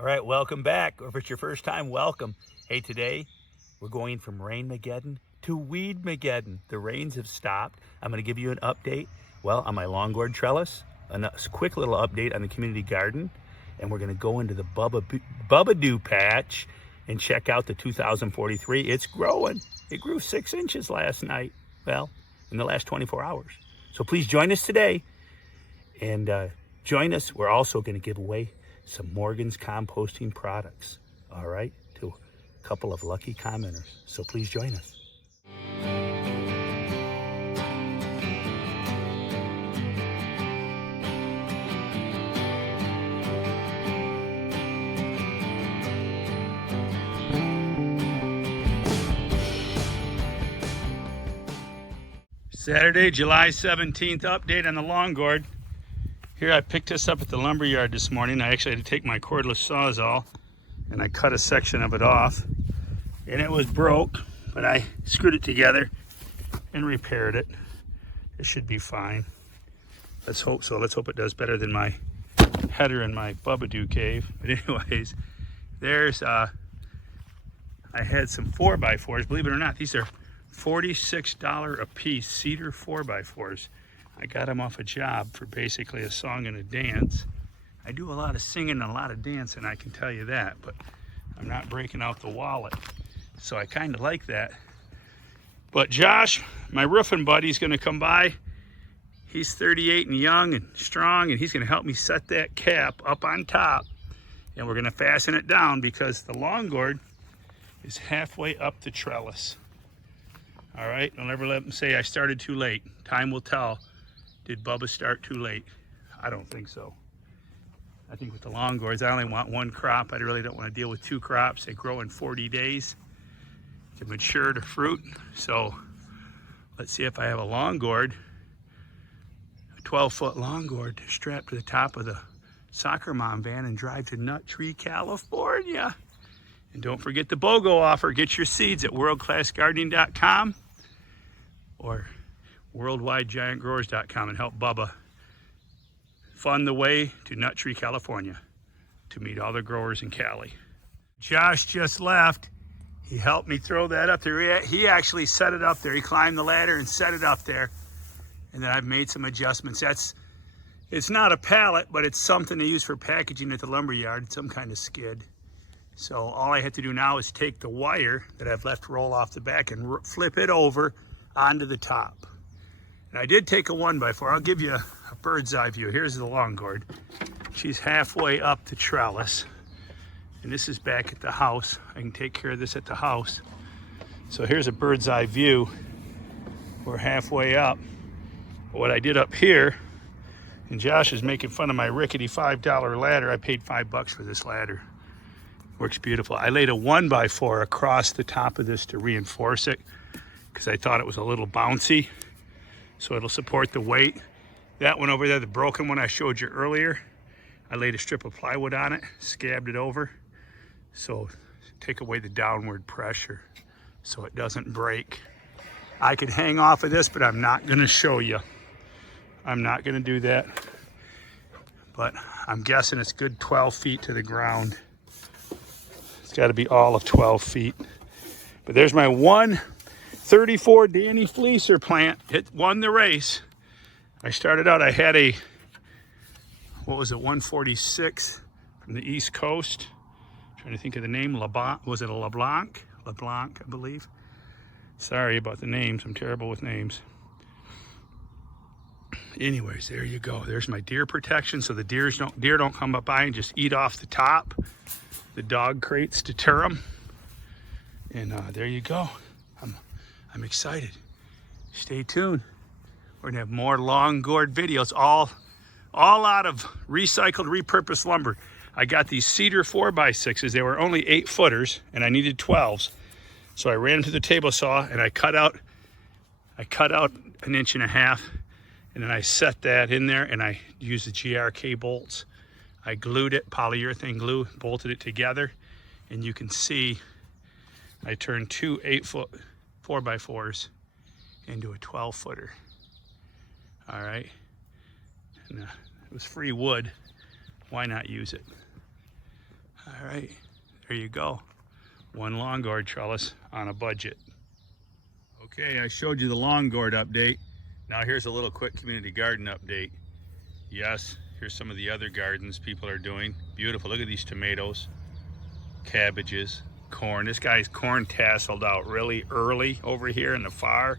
All right, welcome back. Or if it's your first time, welcome. Hey, today we're going from RainMaggeddon to Weedmageddon. The rains have stopped. I'm going to give you an update, well, on my Long Gourd Trellis, a quick little update on the community garden, and we're going to go into the Bubbas patch and check out the 2043. It's growing. It grew 6 inches last night, well, in the last 24 hours. So please join us today, and join us. We're also going to give away some Morgan's composting products, all right, to a couple of lucky commenters. So please join us. Saturday, July 17th, update on the Long Gourd. Here, I picked this up at the lumber yard this morning. I actually had to take my cordless Sawzall and I cut a section of it off. And it was broke, but I screwed it together and repaired it. It should be fine. Let's hope so. Let's hope it does better than my header in my Bubbas cave. But anyways, there's, I had some 4x4s. Believe it or not, these are $46 a piece cedar 4x4s. I got them off a job for basically a song and a dance. I do a lot of singing and a lot of dancing, I can tell you that, but I'm not breaking out the wallet. So I kind of like that. But Josh, my roofing buddy, is going to come by. He's 38 and young and strong, and he's going to help me set that cap up on top. And we're going to fasten it down because the Long Gourd is halfway up the trellis. All right, don't ever let them say I started too late. Time will tell. Did Bubba start too late? I don't think so. I think with the Long Gourds, I only want one crop. I really don't want to deal with 2 crops. They grow in 40 days to mature to fruit. So let's see if I have a Long Gourd, a 12-foot Long Gourd to strap to the top of the soccer mom van and drive to Nut Tree, California. And don't forget the BOGO offer. Get your seeds at worldclassgardening.com or worldwidegiantgrowers.com and help Bubba fund the way to Nut Tree, California to meet all the growers in Cali. Josh just left. He helped me throw that up there. He actually set it up there. He climbed the ladder and set it up there. And then I've made some adjustments. It's not a pallet, but it's something to use for packaging at the lumber yard, some kind of skid. So all I have to do now is take the wire that I've left roll off the back and flip it over onto the top. And I did take a 1x4. I'll give you a bird's eye view. Here's the Long Gourd. She's halfway up the trellis. And this is back at the house. I can take care of this at the house. So here's a bird's eye view. We're halfway up. What I did up here, and Josh is making fun of my rickety $5 ladder. I paid $5 for this ladder. Works beautiful. I laid a 1x4 across the top of this to reinforce it because I thought it was a little bouncy. So it'll support the weight. That one over there, the broken one I showed you earlier, I laid a strip of plywood on it, scabbed it over. So take away the downward pressure so it doesn't break. I could hang off of this, but I'm not gonna show you. I'm not gonna do that. But I'm guessing it's good 12 feet to the ground. It's gotta be all of 12 feet. But there's my 134 Danny Fleecer plant. It won the race. I started out, I had a, 146 from the East Coast. Trying to think of the name, LeBlanc, was it a LeBlanc? LeBlanc, I believe. Sorry about the names, I'm terrible with names. Anyways, there you go. There's my deer protection, so the deer don't come up by and just eat off the top. The dog crates deter them. And there you go. I'm excited. Stay tuned. We're gonna have more Long Gourd videos, all out of recycled, repurposed lumber. I got these cedar 4x6s. They were only 8-footers, and I needed 12s. So I ran them to the table saw and I cut out 1.5 inches, and then I set that in there and I used the GRK bolts. I glued it, polyurethane glue, bolted it together, and you can see I turned 2 8-foot 4x4s into a 12-footer. All right, and it was free wood. Why not use it? All right, there you go. One long gourd trellis on a budget. Okay, I showed you the long gourd update. Now here's a little quick community garden update. Yes, here's some of the other gardens people are doing. Beautiful, look at these tomatoes, cabbages, corn. This guy's corn tasseled out really early over here in the far.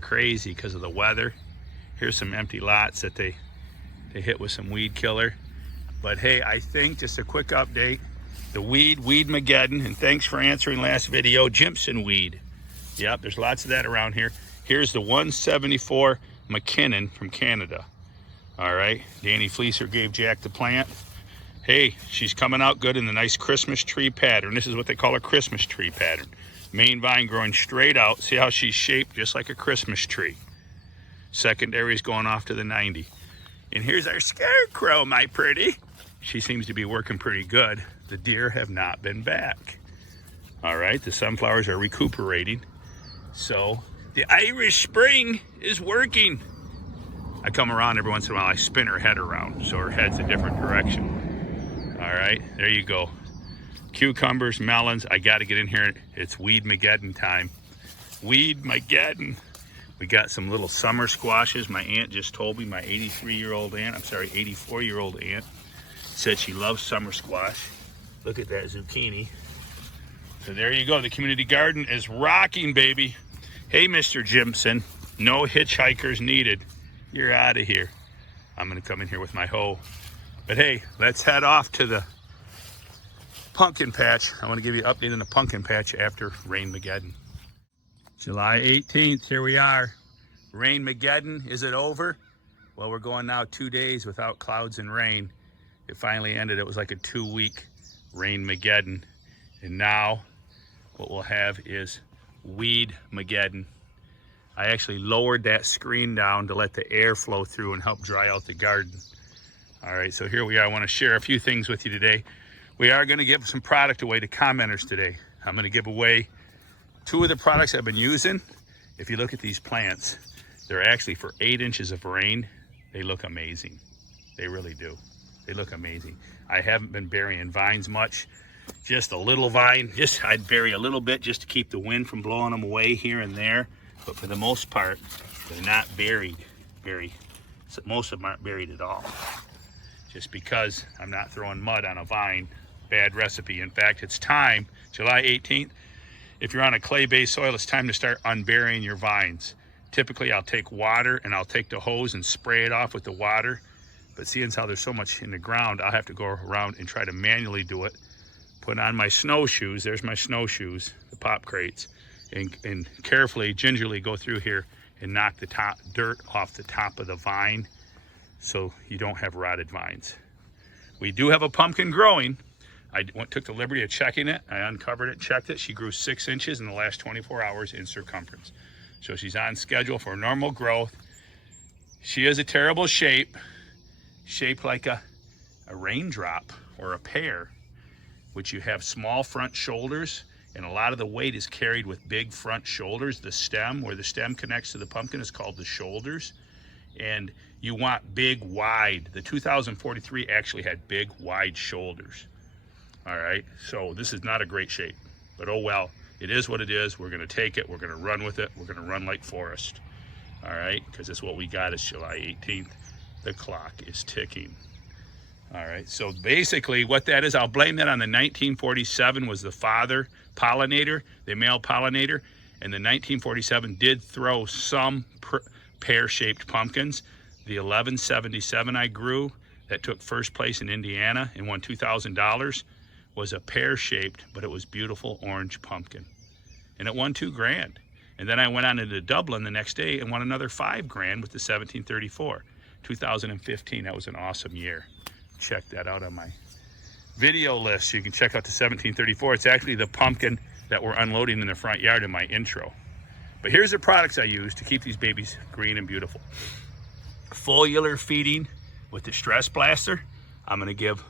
Crazy because of the weather. Here's some empty lots that they hit with some weed killer. But hey, I think just a quick update, the Weed-Maggeddon, and thanks for answering last video, Jimson weed. Yep, there's lots of that around here. Here's the 174 McKinnon from Canada. All right, Danny Fleecer gave Jack the plant. Hey, she's coming out good in the nice Christmas tree pattern. This is what they call a Christmas tree pattern. Main vine growing straight out. See how she's shaped just like a Christmas tree. Secondary is going off to the 90. And here's our scarecrow, my pretty. She seems to be working pretty good. The deer have not been back. All right, the sunflowers are recuperating. So the Irish Spring is working. I come around every once in a while, I spin her head around so her head's a different direction. All right, there you go. Cucumbers, melons, I gotta get in here. It's Weed-Maggeddon time. Weed-Maggeddon. We got some little summer squashes. My aunt just told me, my 84-year-old aunt said she loves summer squash. Look at that zucchini. So there you go, the community garden is rocking, baby. Hey, Mr. Jimson, no hitchhikers needed. You're out of here. I'm gonna come in here with my hoe. But hey, let's head off to the pumpkin patch. I want to give you an update on the pumpkin patch after RainMaggeddon. July 18th, here we are. RainMaggeddon, is it over? Well, we're going now 2 days without clouds and rain. It finally ended. It was like a 2-week RainMaggeddon. And now what we'll have is Weed-Maggeddon. I actually lowered that screen down to let the air flow through and help dry out the garden. All right, so here we are. I want to share a few things with you today. We are going to give some product away to commenters today. I'm going to give away 2 of the products I've been using. If you look at these plants, they're actually for 8 inches of rain. They look amazing. They really do. They look amazing. I haven't been burying vines much. Just a little vine. I'd bury a little bit just to keep the wind from blowing them away here and there. But for the most part, they're not buried so most of them aren't buried at all. Just because I'm not throwing mud on a vine. Bad recipe. In fact, it's time, July 18th, if you're on a clay-based soil, it's time to start unburying your vines. Typically, I'll take water and I'll take the hose and spray it off with the water. But seeing how there's so much in the ground, I'll have to go around and try to manually do it. Put on my snowshoes. There's my snowshoes, the pop crates. And carefully, gingerly go through here and knock the top dirt off the top of the vine so you don't have rotted vines. We do have a pumpkin growing. I took the liberty of checking it. I uncovered it, checked it. She grew 6 inches in the last 24 hours in circumference. So she's on schedule for normal growth. She is a terrible shape, shaped like a raindrop or a pear, which you have small front shoulders, and a lot of the weight is carried with big front shoulders. The stem, where the stem connects to the pumpkin, is called the shoulders. And you want big, wide. The 2043 actually had big, wide shoulders. All right, so this is not a great shape, but oh well, it is what it is. We're gonna take it, we're gonna run with it, we're gonna run like Forrest. All right, because it's what we got is July 18th. The clock is ticking. All right, so basically what that is, I'll blame that on the 1947 was the father pollinator, the male pollinator, and the 1947 did throw some pear-shaped pumpkins. The 1177 I grew that took first place in Indiana and won $2,000 was a pear-shaped, but it was beautiful orange pumpkin. And it won $2 grand. And then I went on into Dublin the next day and won another $5 grand with the 1734. 2015, that was an awesome year. Check that out on my video list. You can check out the 1734. It's actually the pumpkin that we're unloading in the front yard in my intro. But here's the products I use to keep these babies green and beautiful. Foliar feeding with the Stress Blaster. I'm gonna give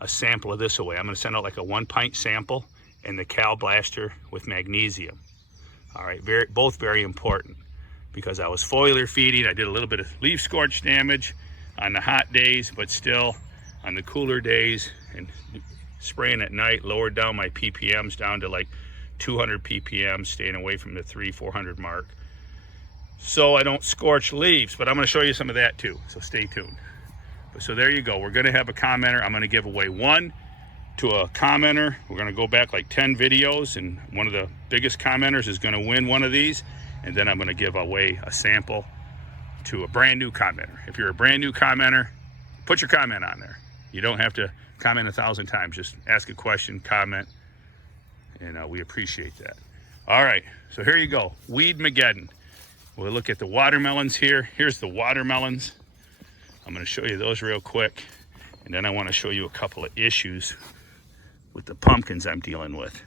a sample of this away. I'm gonna send out like a 1 pint sample and the Cal Blaster with magnesium. All right, both very important because I was foliar feeding. I did a little bit of leaf scorch damage on the hot days, but still on the cooler days and spraying at night, lowered down my ppms down to like 200 ppm, staying away from the 300-400 mark, so I don't scorch leaves. But I'm going to show you some of that too, so stay tuned. So there you go. We're going to have a commenter. I'm going to give away one to a commenter. We're going to go back like 10 videos, and one of the biggest commenters is going to win one of these, and then I'm going to give away a sample to a brand new commenter. If you're a brand new commenter, put your comment on there. You don't have to comment 1,000 times. Just ask a question, comment, and we appreciate that. All right, so here you go. Weed-Maggeddon. We'll look at the watermelons here. Here's the watermelons. I'm going to show you those real quick, and then I want to show you a couple of issues with the pumpkins I'm dealing with.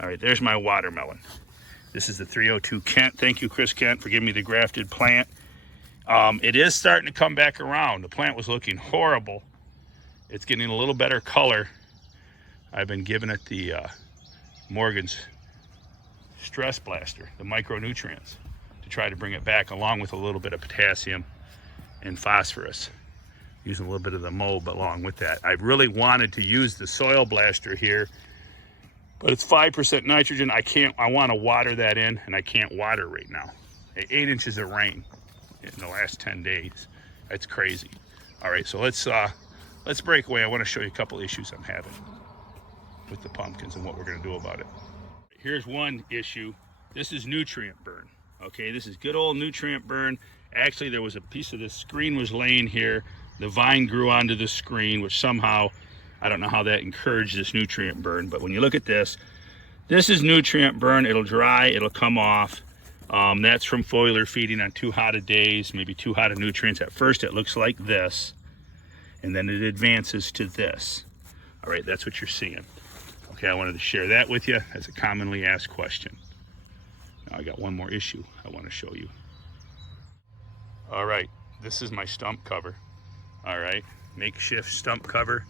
All right, there's my watermelon. This is the 302 Kent. Thank you, Chris Kent, for giving me the grafted plant. It is starting to come back around. The plant was looking horrible. It's getting a little better color. I've been giving it the Morgan's Stress Blaster, the micronutrients, to try to bring it back, along with a little bit of potassium and phosphorus, using a little bit of the mold along with that. I really wanted to use the soil blaster here, but it's 5% nitrogen. I want to water that in, and I can't water right now. 8 inches of rain in the last 10 days. That's crazy. All right, so let's break away. I want to show you a couple issues I'm having with the pumpkins and what we're going to do about it. Here's one issue. This is nutrient burn. Okay, this is good old nutrient burn. Actually, there was a piece of this screen was laying here. The vine grew onto the screen, which somehow, I don't know how that encouraged this nutrient burn, but when you look at this, this is nutrient burn. It'll dry, it'll come off. That's from foliar feeding on too hot of days, maybe too hot of nutrients. At first, it looks like this, and then it advances to this. All right, that's what you're seeing. Okay, I wanted to share that with you as a commonly asked question. Now I got one more issue I want to show you. All right, this is my stump cover. All right, makeshift stump cover.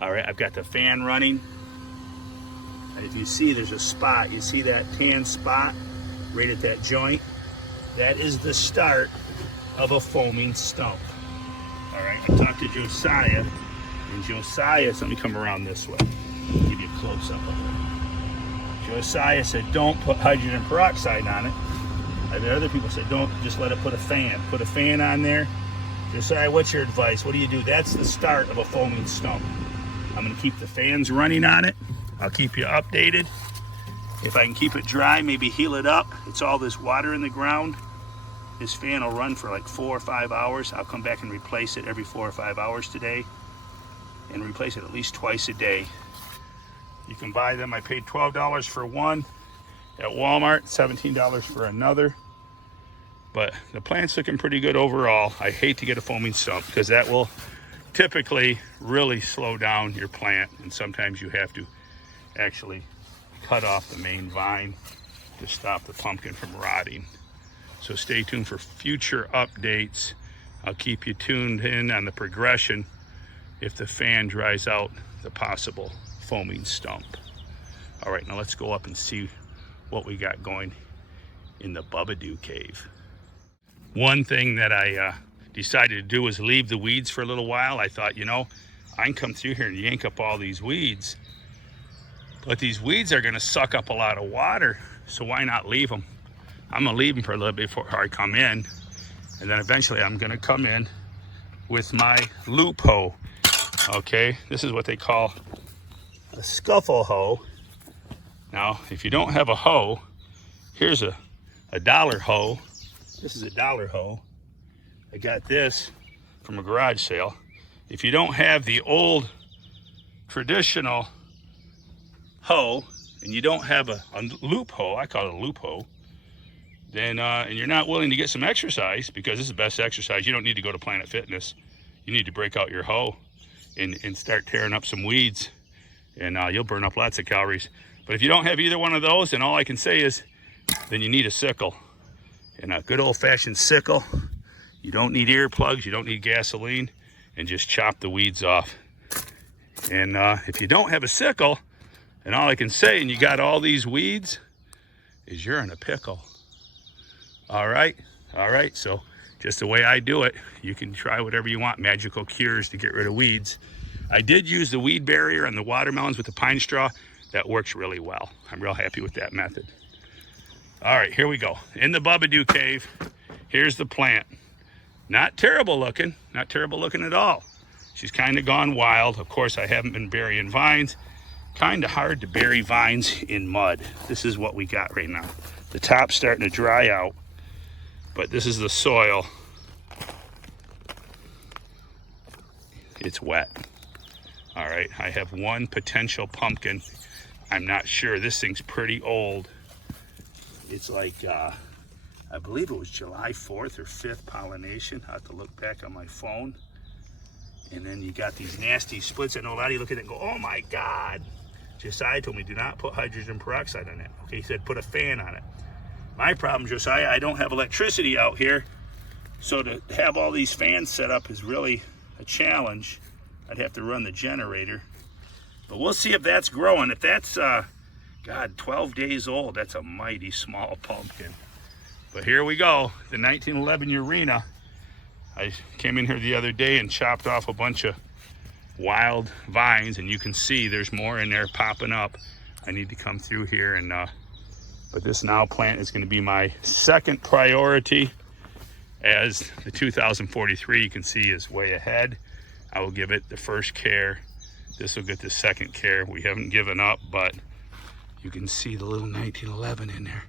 All right, I've got the fan running. If you see, there's a spot. You see that tan spot right at that joint? That is the start of a foaming stump. All right, I talked to Josiah, and Josiah, so let me come around this way, give you a close up of it. Josiah said, don't put hydrogen peroxide on it. I've had other people say, don't, just let it put a fan. Put a fan on there. Josiah, what's your advice? What do you do? That's the start of a foaming stump. I'm gonna keep the fans running on it. I'll keep you updated. If I can keep it dry, maybe heal it up. It's all this water in the ground. This fan will run for like 4 or 5 hours. I'll come back and replace it every 4 or 5 hours today, and replace it at least twice a day. You can buy them. I paid $12 for one at Walmart, $17 for another. But the plant's looking pretty good overall. I hate to get a foaming stump because that will typically really slow down your plant, and sometimes you have to actually cut off the main vine to stop the pumpkin from rotting. So stay tuned for future updates. I'll keep you tuned in on the progression if the fan dries out the possible foaming stump. All right, now let's go up and see what we got going in the Bubbas cave. One thing that I decided to do was leave the weeds for a little while. I thought, you know, I can come through here and yank up all these weeds, but these weeds are gonna suck up a lot of water, so why not leave them? I'm gonna leave them for a little bit before I come in, and then eventually I'm gonna come in with my loop hoe. Okay, this is what they call a scuffle hoe. Now, if you don't have a hoe, here's a dollar hoe. This is a dollar hoe. I got this from a garage sale. If you don't have the old traditional hoe, and you don't have a loop hoe, I call it a loop hoe, then and you're not willing to get some exercise, because this is the best exercise. You don't need to go to Planet Fitness. You need to break out your hoe and start tearing up some weeds, and you'll burn up lots of calories. But if you don't have either one of those, then all I can say is, then you need a sickle. And a good old-fashioned sickle. You don't need earplugs, you don't need gasoline, and just chop the weeds off. And if you don't have a sickle, then all I can say, and you got all these weeds, is you're in a pickle. All right, so just the way I do it. You can try whatever you want, magical cures to get rid of weeds. I did use the weed barrier on the watermelons with the pine straw. That works really well. I'm real happy with that method. All right, here we go. In the Bubbas cave, here's the plant. Not terrible looking at all. She's kind of gone wild. Of course, I haven't been burying vines. Kind of hard to bury vines in mud. This is what we got right now. The top's starting to dry out, but this is the soil. It's wet. All right, I have one potential pumpkin. I'm not sure. This thing's pretty old. It's like, I believe it was July 4th or 5th pollination. I have to look back on my phone. And then you got these nasty splits. I know a lot of you look at it and go, oh my God. Josiah told me, do not put hydrogen peroxide on it. Okay, he said, put a fan on it. My problem, Josiah, I don't have electricity out here. So to have all these fans set up is really a challenge. I'd have to run the generator. But we'll see if that's growing. If that's, God, 12 days old, that's a mighty small pumpkin. But here we go, the 1911 Urena. I came in here the other day and chopped off a bunch of wild vines, and you can see there's more in there popping up. I need to come through here and, but this now plant is gonna be my second priority, as the 2043 you can see is way ahead. I will give it the first care. This will get the second care. We haven't given up, but you can see the little 1911 in there.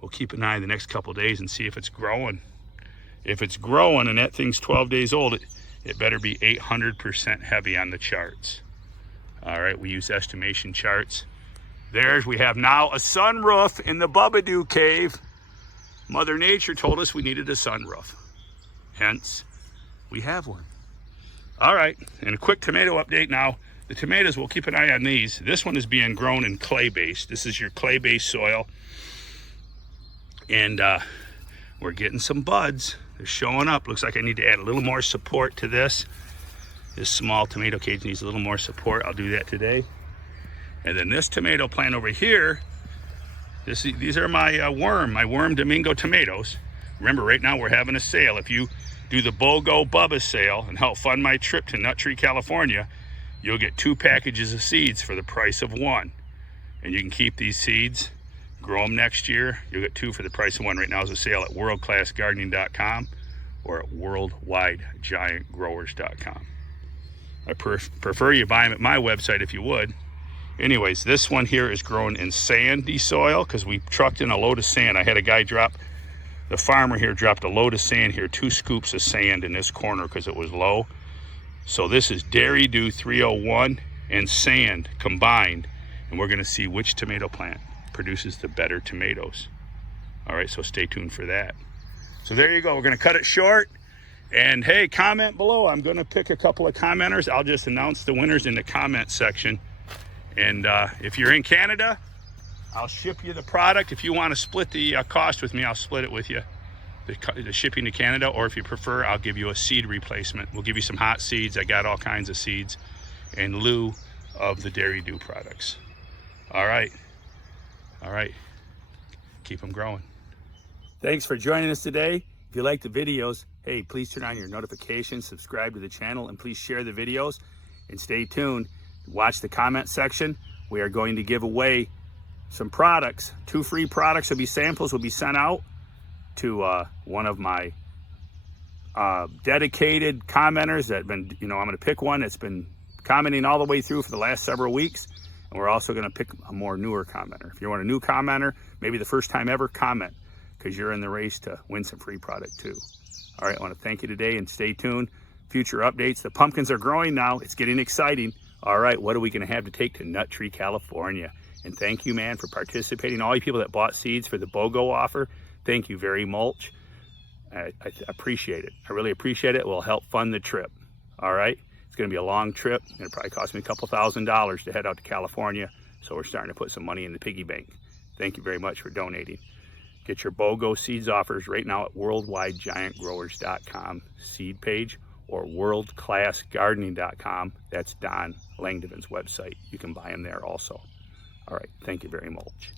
We'll keep an eye the next couple days and see if it's growing. If it's growing and that thing's 12 days old, it better be 800% heavy on the charts. All right, we use estimation charts. We have now a sunroof in the Bubbas cave. Mother Nature told us we needed a sunroof. Hence, we have one. All right, and a quick tomato update now. The tomatoes, we'll keep an eye on these. This one is being grown in clay-based. This is your clay-based soil. And we're getting some buds. They're showing up. Looks like I need to add a little more support to this. This small tomato cage needs a little more support. I'll do that today. And then this tomato plant over here, these are my worm Domingo tomatoes. Remember, right now we're having a sale. If you do the BOGO Bubbas sale and help fund my trip to Nut Tree, California, you'll get 2 packages of seeds for the price of 1. And you can keep these seeds, grow them next year. You'll get 2 for the price of 1. Right now is a sale at worldclassgardening.com or at worldwidegiantgrowers.com. I prefer you buy them at my website if you would. Anyways, this one here is grown in sandy soil because we trucked in a load of sand. I had a guy the farmer here dropped a load of sand here, 2 scoops of sand in this corner because it was low. So this is Dairy Dew 301 and sand combined, and we're gonna see which tomato plant produces the better tomatoes. All right, so stay tuned for that. So there you go, we're gonna cut it short. And hey, comment below. I'm gonna pick a couple of commenters. I'll just announce the winners in the comment section. And if you're in Canada, I'll ship you the product. If you want to split the cost with me, I'll split it with you, the shipping to Canada. Or if you prefer, I'll give you a seed replacement. We'll give you some hot seeds. I got all kinds of seeds in lieu of the Dairy Dew products. All right. Keep them growing. Thanks for joining us today. If you like the videos, hey, please turn on your notifications, subscribe to the channel, and please share the videos. And stay tuned. Watch the comment section. We are going to give away some products. 2 free products samples will be sent out to one of my dedicated commenters that have been, I'm going to pick one that's been commenting all the way through for the last several weeks. And we're also going to pick a more newer commenter. If you want a new commenter, maybe the first time ever, comment, because you're in the race to win some free product too. All right, I want to thank you today and stay tuned. Future updates. The pumpkins are growing now. It's getting exciting. All right, what are we going to have to take to Nut Tree, California? And thank you, man, for participating. All you people that bought seeds for the BOGO offer, thank you very much. I appreciate it. I really appreciate it. It will help fund the trip. All right, it's going to be a long trip. It'll probably cost me a couple $1,000s to head out to California. So we're starting to put some money in the piggy bank. Thank you very much for donating. Get your BOGO seeds offers right now at worldwidegiantgrowers.com seed page or worldclassgardening.com. That's Don Langdon's website. You can buy them there also. All right, thank you very much.